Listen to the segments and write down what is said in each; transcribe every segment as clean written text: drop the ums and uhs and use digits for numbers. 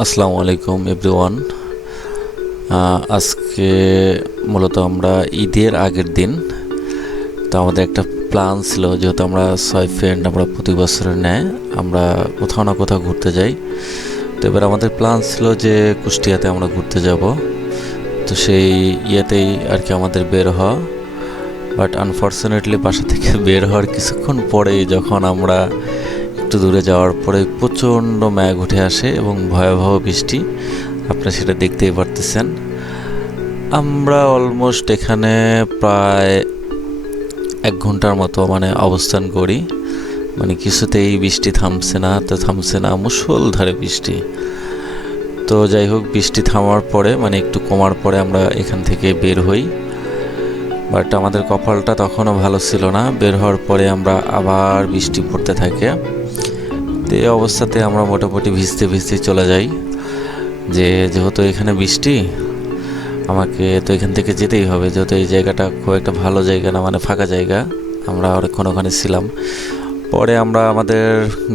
আসসালামু আলাইকুম এভরিওয়ান। আজকে মূলত আমরা ঈদের আগের দিন। তো আমাদের একটা প্ল্যান ছিল, যেহেতু আমরা 6 ফ্রেন্ড, আমরা প্রতি বছরের ন্যায় আমরা কোথাও না কোথাও ঘুরতে যাই। তো এবার আমাদের প্ল্যান ছিল যে কুষ্টিয়াতে আমরা ঘুরতে যাব। তো সেই ইয়েতেই আর কি আমাদের বের হওয়া। বাট আনফর্চুনেটলি বাসা থেকে বের হওয়ার কিছুক্ষণ পরেই যখন আমরা একটু দূরে যাওয়ার পরে প্রচণ্ড মেঘ উঠে আসে এবং ভয়াবহ বৃষ্টি। আপনারা সেটা দেখতেই পারতেছেন। আমরা অলমোস্ট এখানে প্রায় 1 ঘন্টার মতো অবস্থান করি। কিছুতেই বৃষ্টি থামছে না, মুষলধারে বৃষ্টি। তো যাই হোক, বৃষ্টি থামার পরে একটু কমার পরে আমরা এখান থেকে বের হই। বাট আমাদের কপালটা তখনও ভালো ছিল না, বের হওয়ার পরে আমরা আবার বৃষ্টি পড়তে থাকে। তো এই অবস্থাতে আমরা মোটামুটি ভিজতে ভিজতে চলে যাই, যেহেতু এখানে বৃষ্টি, আমাকে তো এখান থেকে যেতেই হবে, যেহেতু এই জায়গাটা খুব একটা ভালো জায়গা না, ফাঁকা জায়গা। আমরা অনেকক্ষণ ওখানে ছিলাম। পরে আমরা আমাদের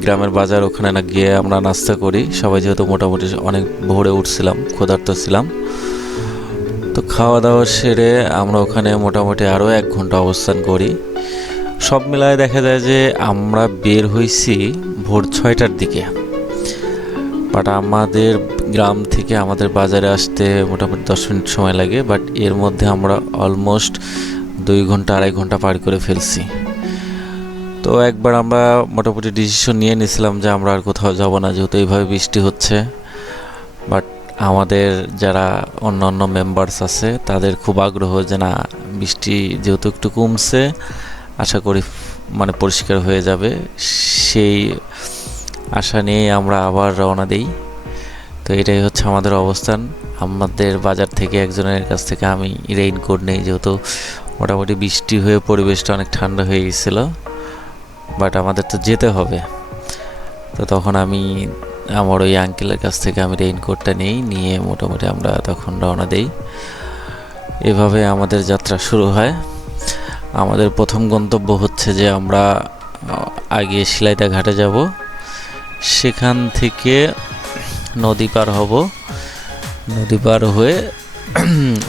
গ্রামের বাজার ওখানে গিয়ে আমরা নাস্তা করি সবাই, যেহেতু মোটামুটি অনেক ভোরে উঠছিলাম, ক্ষুধার্ত ছিলাম। তো খাওয়া দাওয়া সেরে আমরা ওখানে মোটামুটি আরও 1 ঘন্টা অবস্থান করি। সব মিলায় দেখা যায় যে আমরা বের হয়েছি ভোর 6টার দিকে। বাট আমাদের গ্রাম থেকে আমাদের বাজারে আসতে মোটামুটি 10 মিনিট সময় লাগে। বাট এর মধ্যে আমরা অলমোস্ট 2 ঘন্টা 2.5 ঘন্টা পার করে ফেলছি। তো একবার আমরা মোটামুটি ডিসিশন নিয়ে নিয়েছিলাম যে আমরা আর কোথাও যাব না, যেহেতু এইভাবে বৃষ্টি হচ্ছে। বাট আমাদের যারা অন্য মেম্বার্স আছে তাদের খুব আগ্রহ যে না, বৃষ্টি যেহেতু একটু কমছে, আশা করি পরিষ্কার হয়ে যাবে। সেই আশা নিয়ে আমরা আবার রওনা দিই। তো এটাই হচ্ছে আমাদের অবস্থান। আমাদের বাজার থেকে একজনের কাছ থেকে আমি রেইনকোট নেই, যেহেতু মোটামুটি বৃষ্টি হয়ে পরিবেশটা অনেক ঠান্ডা হয়ে গেছিলো। বাট আমাদের তো যেতে হবে। তো তখন আমি আমার ওই আঙ্কেলের কাছ থেকে আমি রেইনকোটটা নিয়ে মোটামুটি আমরা তখন রওনা দিই। এভাবে আমাদের যাত্রা শুরু হয়। আমাদের প্রথম গন্তব্য হচ্ছে যে আমরা আগে শিলাইদা ঘাটে যাব, সেখান থেকে নদী পার হব। নদী পার হয়ে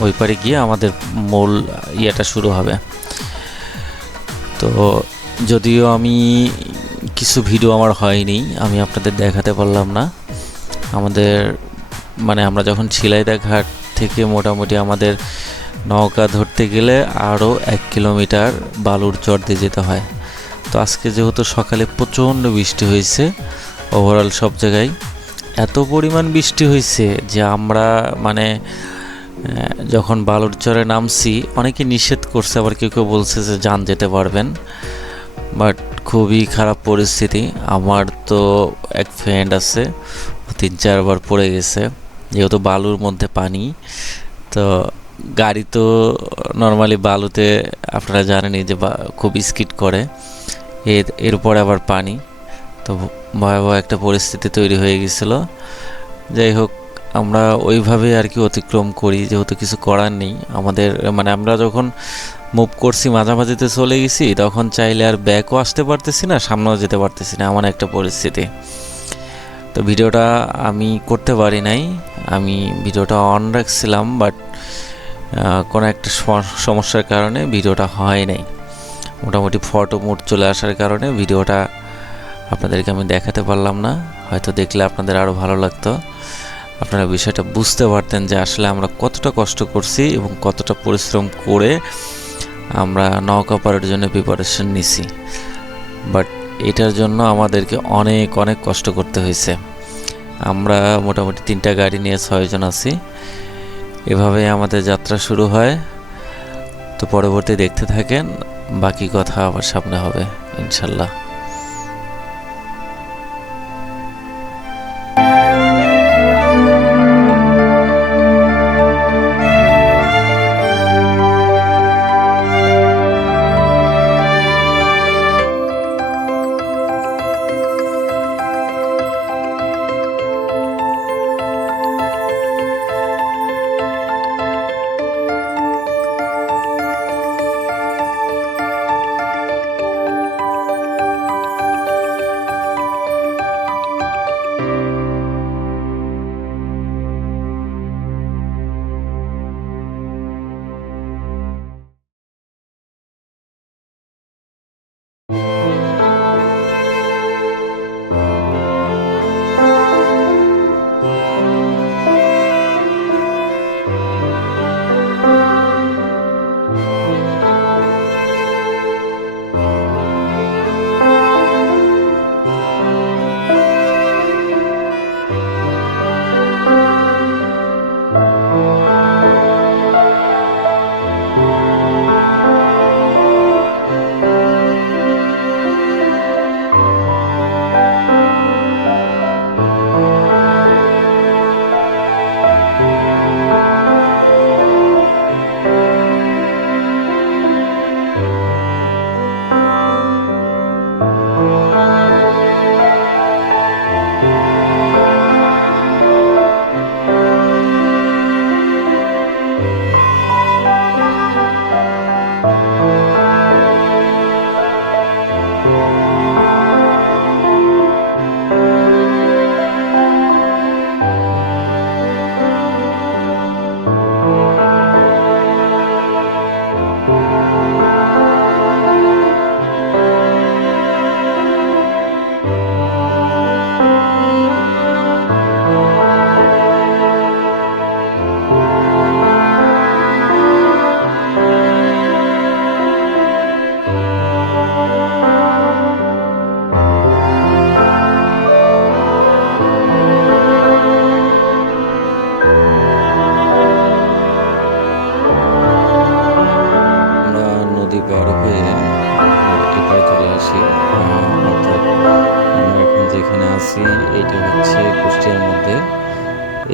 ওই পারে গিয়ে আমাদের মূল ইয়েটা শুরু হবে। তো যদিও আমি কিছু ভিডিও আমার হয়নি, আমি আপনাদের দেখাতে পারলাম না। আমাদের আমরা যখন শিলাইদা ঘাট থেকে মোটামুটি আমাদের নৌকা ধরতে গেলে আরও 1 কিলোমিটার বালুর চর দিয়ে যেতে হয়। তো আজকে যেহেতু সকালে প্রচণ্ড বৃষ্টি হয়েছে, ওভারঅল সব জায়গায় এত পরিমাণ বৃষ্টি হয়েছে যে আমরা যখন বালুর চরে নামছি, অনেকে নিষেধ করছে, আবার কেউ কেউ বলছে যে যান যেতে পারবেন। বাট খুবই খারাপ পরিস্থিতি। আমার তো এক ফ্রেন্ড আছে, 3-4 বার পড়ে গেছে, যেহেতু বালুর মধ্যে পানি। তো গাড়ি তো নর্মালি বালুতে আপনারা জানেনই যে খুব স্কিড করে, এরপরে আবার পানি। তো ভয়াবহ একটা পরিস্থিতি তৈরি হয়ে গেছিল। যাই হোক, আমরা ওইভাবে আর কি অতিক্রম করি, যেহেতু কিছু করার নেই আমাদের। আমরা যখন মুভ করছি, মাঝামাঝিতে চলে গেছি, তখন চাইলে আর ব্যাকও আসতে পারতেছি না, সামনেও যেতে পারতেছি না, এমন একটা পরিস্থিতি। তো ভিডিওটা আমি করতে পারি নাই, আমি ভিডিওটা অন রাখছিলাম, বাট কোনো একটা সমস্যার কারণে ভিডিওটা হয় নাই। মোটামুটি ফটো মুড চলে আসার কারণে ভিডিওটা আপনাদেরকে আমি দেখাতে পারলাম না। হয়তো দেখলে আপনাদের আরও ভালো লাগতো, আপনারা বিষয়টা বুঝতে পারতেন যে আসলে আমরা কতটা কষ্ট করছি এবং কতটা পরিশ্রম করে আমরা নৌকা পারের জন্য প্রিপারেশন নিছি। বাট এটার জন্য আমাদেরকে অনেক অনেক কষ্ট করতে হয়েছে। আমরা মোটামুটি 3টা গাড়ি নিয়ে 6 জন আছি। এভাবেই আমাদের যাত্রা শুরু হয়। তো পরবর্তী দেখতে থাকেন, বাকি কথা আবার সামনে হবে ইনশাল্লাহ।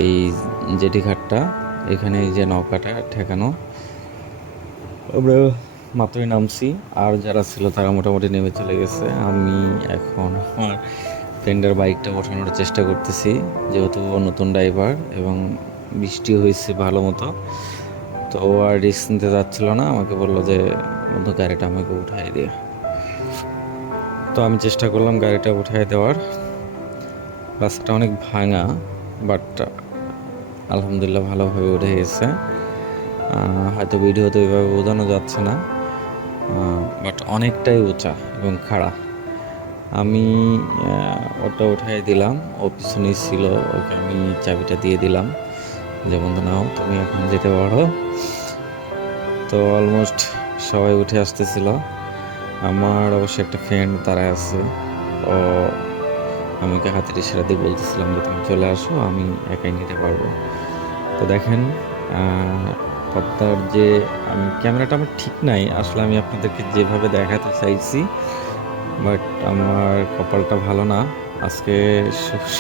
এই জেটি ঘাটটা, এখানে এই যে নৌকাটা ঠেকানো, আমরা মাত্রই নামছি। আর যারা ছিল তারা মোটামুটি নেমে চলে গেছে। আমি এখন আমার ফ্রেন্ডের বাইকটা ওঠানোর চেষ্টা করতেছি, যেহেতু ও নতুন ড্রাইভার এবং বৃষ্টি হয়েছে ভালো মতো, তো ও আর রিস্ক নিতে যাচ্ছিল না। আমাকে বললো যে বন্ধু গাড়িটা আমাকে উঠাই দিয়ে। তো আমি চেষ্টা করলাম গাড়িটা উঠাই দেওয়ার। রাস্তাটা অনেক ভাঙা, বাট আলহামদুলিল্লাহ ভালোভাবে উঠে গেছে। হয়তো ভিডিওতে ওইভাবে বোঝানো যাচ্ছে না, বাট অনেকটাই উঁচা এবং খাড়া। আমি ওটা উঠাই দিলাম, ও পিছনে ছিল, ওকে আমি চাবিটা দিয়ে দিলাম যে বন্ধু নাও তুমি এখন যেতে পারো। তো অলমোস্ট সবাই উঠে আসতেছিল। আমার অবশ্য একটা ফ্রেন্ড তারা আছে, ও আমাকে হাতের ইশারা দিয়ে বলতেছিলাম যে তুমি চলে আসো, আমি একাই নিতে পারবো। তো দেখেন পদ্মার যে, আমি ক্যামেরাটা আমার ঠিক নাই আসলে, আমি আপনাদেরকে যেভাবে দেখাতে চাইছি, বাট আমার কপালটা ভালো না আজকে।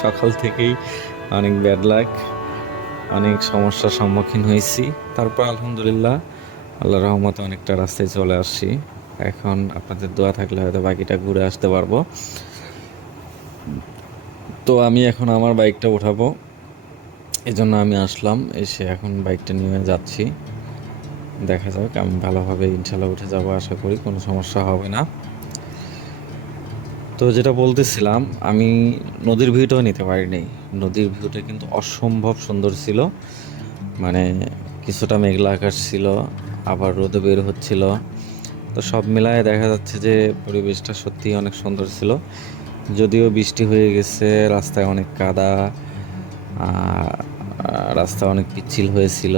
সকাল থেকেই অনেক ব্যাড লাক, অনেক সমস্যার সম্মুখীন হয়েছি। তারপর আলহামদুলিল্লাহ আল্লাহ রহমতে অনেকটা রাস্তায় চলে আসছি। এখন আপনাদের দোয়া থাকলে হয়তো বাকিটা ঘুরে আসতে পারবো। তো আমি এখন আমার বাইকটা উঠাবো, এজন্য আমি আসলাম। এসে এখন বাইকটা নিয়ে যাচ্ছি। দেখা যাক, আমি ভালোভাবে ইনশাল্লাহ উঠে যাবো, আশা করি কোনো সমস্যা হবে না। তো যেটা বলতেছিলাম, আমি নদীর ভিউটাও নিতে পারিনি। নদীর ভিউটা কিন্তু অসম্ভব সুন্দর ছিল। মানে কিছুটা মেঘলা আকাশ ছিল, আবার রোদে বের হচ্ছিল। তো সব মিলায় দেখা যাচ্ছে যে পরিবেশটা সত্যিই অনেক সুন্দর ছিল। যদিও বৃষ্টি হয়ে গেছে, রাস্তায় অনেক কাদা, রাস্তা অনেক পিচ্ছিল হয়েছিল।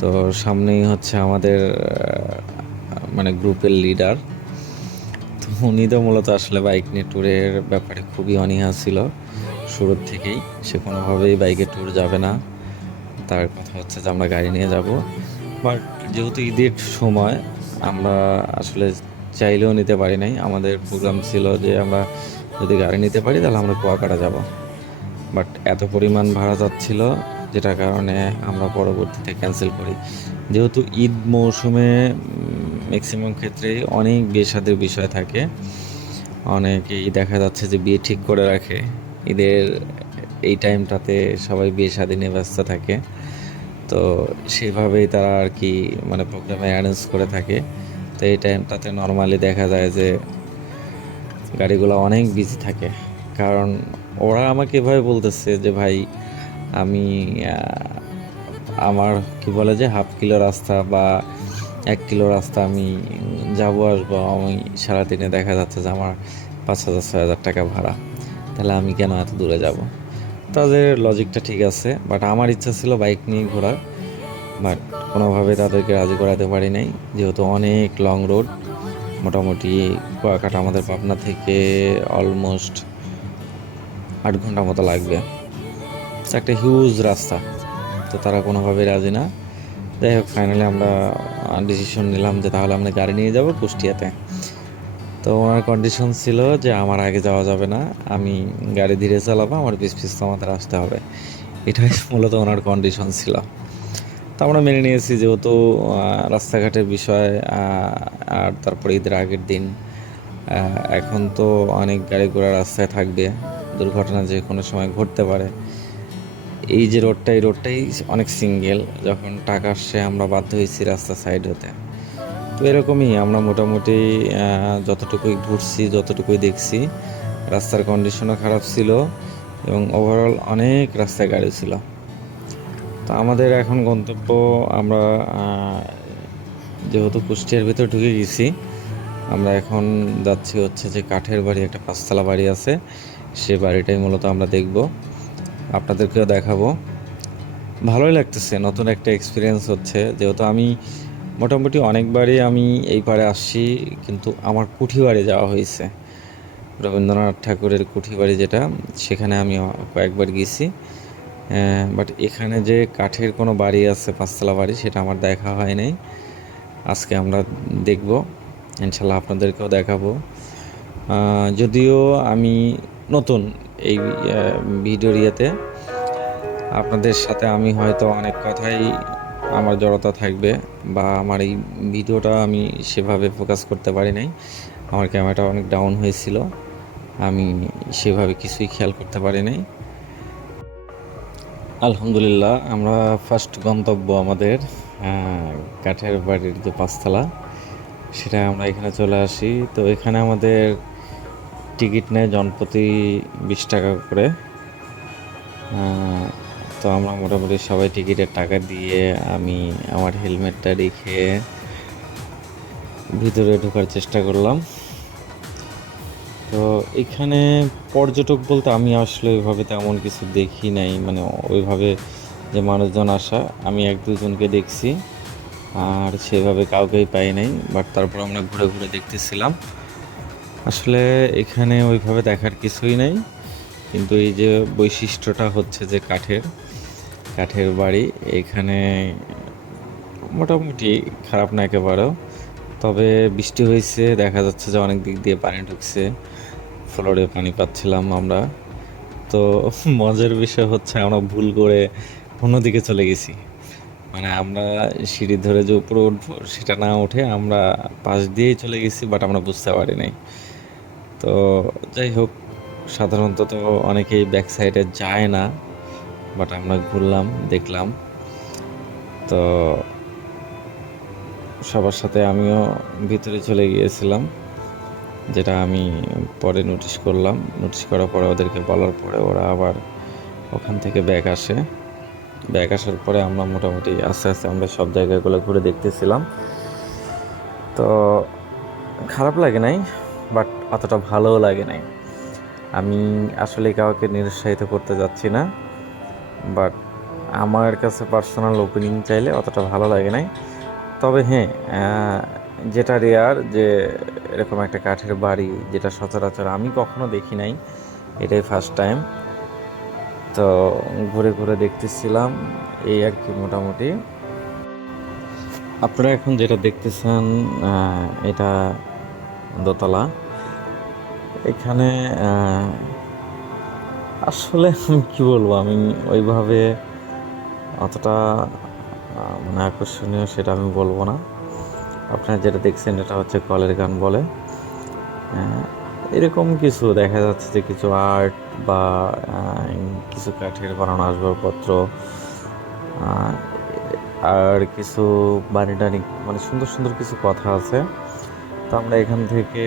তো সামনেই হচ্ছে আমাদের মানে গ্রুপের লিডার। তো উনি তো মূলত আসলে বাইক নিয়ে ট্যুরের ব্যাপারে খুবই অনীহা ছিল শুরুর থেকেই। সে কোনোভাবেই বাইকে ট্যুর যাবে না, তার কথা হচ্ছে যে আমরা গাড়ি নিয়ে যাব। বাট যেহেতু ঈদের সময় আমরা আসলে চাইলেও নিতে পারি নাই। আমাদের প্রোগ্রাম ছিল যে আমরা যদি গাড়ি নিতে পারি তাহলে আমরা কুয়াকাটা যাব, বাট এত পরিমাণ ভাড়া যাচ্ছিল, যেটার কারণে আমরা পরবর্তীতে ক্যান্সেল করি। যেহেতু ঈদ মৌসুমে ম্যাক্সিমাম ক্ষেত্রেই অনেক বিয়ে শাদির বিষয় থাকে, অনেকেই দেখা যাচ্ছে যে বিয়ে ঠিক করে রাখে ঈদের এই টাইমটাতে, সবাই বিয়ে শাদী নিয়ে ব্যস্ত থাকে। তো সেভাবেই তারা আর কি মানে প্রোগ্রামে অ্যারেঞ্জ করে থাকে। তো এই টাইমটাতে নর্মালি দেখা যায় যে গাড়িগুলো অনেক বিজি থাকে। কারণ ওরা আমাকে এভাবে বলতেছে যে ভাই আমি আমার কি বলে যে হাফ কিলো রাস্তা বা 1 কিলো রাস্তা আমি যাবো আসবো, আমি সারাদিনে দেখা যাচ্ছে যে আমার 5,000 6,000 টাকা ভাড়া, তাহলে আমি কেন এত দূরে যাব? তাদের লজিকটা ঠিক আছে, বাট আমার ইচ্ছা ছিল বাইক নিয়ে ঘোরার, বাট কোনোভাবে তাদেরকে রাজি করাতে পারি নাই। যেহেতু অনেক লং রোড, মোটামুটি কুয়াকাটা আমাদের পাবনা থেকে অলমোস্ট 8 ঘন্টা মতো লাগবে, একটা হিউজ রাস্তা। তো তারা কোনোভাবেই রাজি না। যাই হোক, ফাইনালি আমরা ডিসিশন নিলাম যে তাহলে আমরা গাড়ি নিয়ে যাব কুষ্টিয়াতে। তো ওনার কন্ডিশন ছিল যে আমার আগে যাওয়া যাবে না, আমি গাড়ি ধীরে চালাবো, আমার পিছ পিছ তো আমাদের আসতে হবে। এটাই মূলত ওনার কন্ডিশন ছিল। তো আমরা মেনে নিয়েছি, যেহেতু রাস্তাঘাটের বিষয়, আর তারপরে ঈদের আগের দিন, এখন তো অনেক গাড়ি ঘোড়া রাস্তায় থাকবে, দুর্ঘটনা যে কোনো সময় ঘটতে পারে। এই যে রোডটা, এই রোডটাই অনেক সিঙ্গেল, যখন টাকা আসছে আমরা বাধ্য হয়েছি রাস্তা সাইড হতে। তো এরকমই আমরা মোটামুটি যতটুকুই ঘুরছি, যতটুকুই দেখছি, রাস্তার কন্ডিশনও খারাপ ছিল এবং ওভারঅল অনেক রাস্তায় গাড়ি ছিল। তো আমাদের এখন গন্তব্য, আমরা যেহেতু কুষ্টিয়ার ভিতর ঢুকে গেছি, আমরা এখন যাচ্ছি হচ্ছে যে কাঠের বাড়ি, একটা 5তলা বাড়ি আছে, সে বাড়িটাই মূলত আমরা দেখব, আপনাদেরকেও দেখাবো। ভালোই লাগতেছে, নতুন একটা এক্সপিরিয়েন্স হচ্ছে। যেহেতু আমি মোটামুটি অনেকবারই আমি এই পারে আসছি, কিন্তু আমার কুঠিবাড়ি যাওয়া হয়েছে, রবীন্দ্রনাথ ঠাকুরের কুঠিবাড়ি যেটা, সেখানে আমি কয়েকবার গেছি। বাট এখানে যে কাঠের কোনো বাড়ি আছে 5তলা বাড়ি, সেটা আমার দেখা হয় নাই। আজকে আমরা দেখব, ইনশাল্লাহ আপনাদেরকেও দেখাবো। যদিও আমি নতুন এই ভিডিওর ইয়েতে, আপনাদের সাথে আমি হয়তো অনেক কথাই আমার জড়তা থাকবে, বা আমার এই ভিডিওটা আমি সেভাবে ফোকাস করতে পারি নাই। আমার ক্যামেরাটা অনেক ডাউন হয়েছিল, আমি সেভাবে কিছুই খেয়াল করতে পারি নাই। আলহামদুলিল্লাহ, আমরা ফার্স্ট গন্তব্য আমাদের কাঠের বাড়ির যে পাঁচতলা, সেটা আমরা এখানে চলে আসি। তো এখানে আমাদের টিকিট নেয় জনপ্রতি 20 টাকা করে। তো আমরা মোটামুটি সবাই টিকিটের টাকা দিয়ে আমি আমার হেলমেটটা রেখে ভিতরে ঢোকার চেষ্টা করলাম। তো এখানে পর্যটক বলতে আমি আসলে ওইভাবে তেমন কিছু দেখি নাই, মানে ওইভাবে যে মানুষজন আসা আমি এক দুজনকে দেখছি, আর সেভাবে কাউকেই পাই নাই। বাট তারপর আমরা ঘুরে ঘুরে দেখতেছিলাম, আসলে এখানে ওইভাবে দেখার কিছুই নাই। কিন্তু এই যে বৈশিষ্ট্যটা হচ্ছে যে কাঠের বাড়ি এখানে মোটামুটি খারাপ না একেবারেও। তবে বৃষ্টি হয়েছে, দেখা যাচ্ছে যে অনেক দিক দিয়ে পানি ঢুকছে, ফ্লোরে পানি পাচ্ছিলাম আমরা। তো মজার বিষয় হচ্ছে আমরা ভুল করে অন্যদিকে চলে গেছি, মানে আমরা সিঁড়ি ধরে যে উপরে উঠবো সেটা না উঠে আমরা পাশ দিয়েই চলে গেছি, বাট আমরা বুঝতে পারি নাই। তো যাই হোক, সাধারণত তো অনেকেই ব্যাক সাইডে যায় না, বাট আমরা ঘুরলাম, দেখলাম। তো সবার সাথে আমিও ভিতরে চলে গিয়েছিলাম, যেটা আমি পরে নোটিশ করলাম। নোটিশ করার পরে ওদেরকে বলার পরে ওরা আবার ওখান থেকে ব্যাক আসার পরে আমরা মোটামুটি আস্তে আস্তে আমরা সব জায়গাগুলো ঘুরে দেখতেছিলাম। তো খারাপ লাগে নাই, বাট অতটা ভালোও লাগে নাই। আমি আসলে কাউকে নিরুৎসাহিত করতে যাচ্ছি না, বাট আমার কাছে পার্সোনাল ওপিনিয়ন চাইলে অতটা ভালো লাগে নাই। তবে হ্যাঁ, যেটা রেয়ার যে এরকম একটা কাঠের বাড়ি, যেটা সচরাচর আমি কখনো দেখি নাই, এটাই ফার্স্ট টাইম। তো ঘুরে ঘুরে দেখতেছিলাম, এই আর কি মোটামুটি। আপনারা এখন যেটা দেখতেছেন এটা দোতলা। এখানে আসলে আমি কী বলবো, আমি ওইভাবে অতটা মানে আকর্ষণীয় সেটা আমি বলবো না। আপনারা যেটা দেখছেন এটা হচ্ছে কলের গান বলে। এরকম কিছু দেখা যাচ্ছে যে কিছু আর্ট বা কিছু কাঠের বানানো আসবাবপত্র, আর কিছু বাড়ি টাড়ি, মানে সুন্দর সুন্দর কিছু কথা আছে। তো আমরা এখান থেকে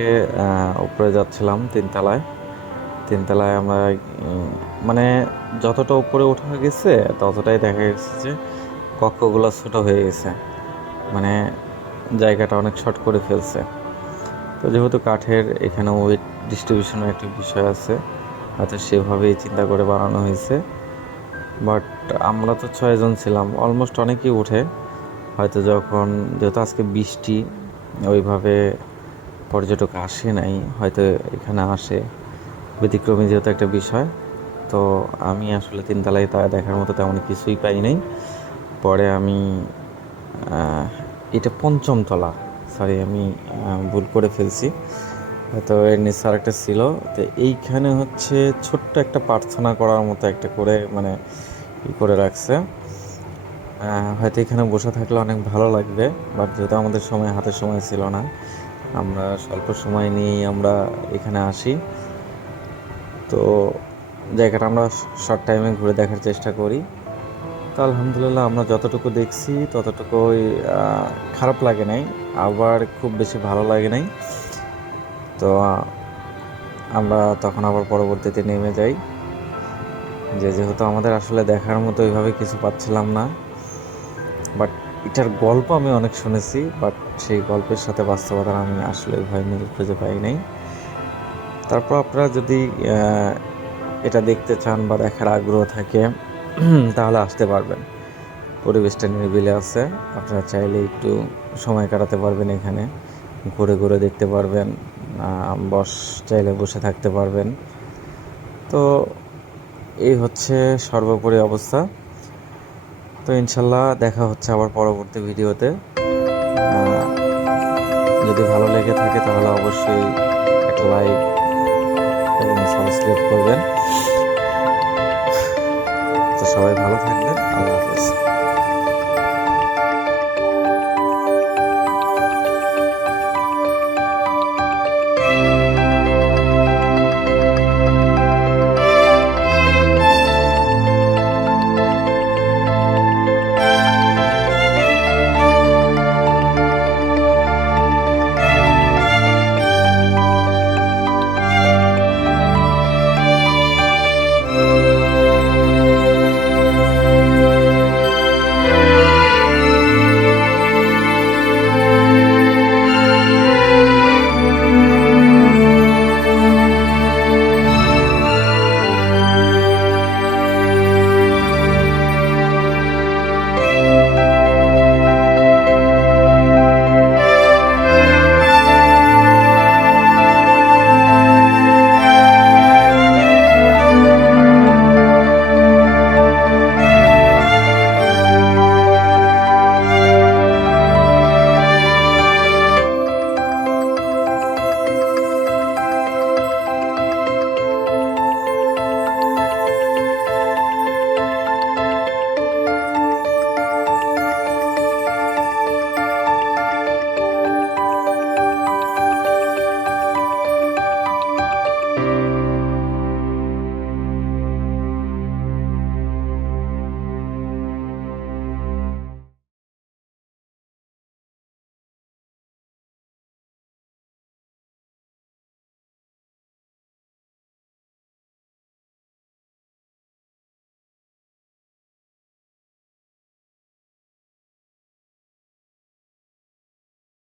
উপরে যাচ্ছিলাম তিনতলায় আমরা মানে যতটা উপরে ওঠা গেছে ততটাই দেখা গেছে যে কক্ষগুলো ছোটো হয়ে গেছে, মানে জায়গাটা অনেক শর্ট করে ফেলছে। তো যেহেতু কাঠের এখানে ওয়েট ডিস্ট্রিবিউশনের একটা বিষয় আছে, হয়তো সেভাবেই চিন্তা করে বানানো হয়েছে। বাট আমরা তো 6 জন ছিলাম, অলমোস্ট অনেকেই ওঠে। হয়তো যখন যেহেতু আজকে বৃষ্টি, ওইভাবে পর্যটক আসে নাই, হয়তো এখানে আসে, ব্যতিক্রমী যেহেতু একটা বিষয়। তো আমি আসলে তিনতলায় তা দেখার মতো তেমন কিছুই পাই নাই। পরে আমি এটা 5ম তলা, সরি আমি ভুল করে ফেলছি, হয়তো এর নিচে আর একটা ছিল। তো এইখানে হচ্ছে ছোট্ট একটা প্রার্থনা করার মতো একটা করে মানে করে রাখছে। হয়তো এখানে বসে থাকলে অনেক ভালো লাগবে, বাট যেহেতু আমাদের হাতে সময় ছিল না, আমরা স্বল্প সময় নিয়েই আমরা এখানে আসি। তো জায়গাটা আমরা শর্ট টাইমে ঘুরে দেখার চেষ্টা করি। তো আলহামদুলিল্লাহ আমরা যতটুকু দেখছি ততটুকুই খারাপ লাগে নাই, আবার খুব বেশি ভালো লাগে নাই। তো আমরা তখন আবার পরবর্তীতে নেমে যাই, যেহেতু আমাদের আসলে দেখার মতো ওইভাবে কিছু পাচ্ছিলাম না। বাট এটার গল্প আমি অনেক শুনেছি, বাট সেই গল্পের সাথে বাস্তবতার আমি আসলে ওইভাবে মিল খুঁজে পাই নাই। তারপর আপনারা যদি এটা দেখতে চান বা দেখার আগ্রহ থাকে তাহলে আসতে পারবেন। পরিবেশটা নিরিবিলি আছে, আপনারা চাইলে একটু সময় কাটাতে পারবেন, এখানে ঘুরে ঘুরে দেখতে পারবেন, চাইলে বসে থাকতে পারবেন। তো এই হচ্ছে সর্বোপরি অবস্থা। তো ইনশাল্লাহ দেখা হচ্ছে আবার পরবর্তী ভিডিওতে। যদি ভালো লেগে থাকে তাহলে অবশ্যই একটা লাইক এবং সাবস্ক্রাইব করবেন। তো সবাই ভালো থাকবেন। আল্লাহ হাফেজ।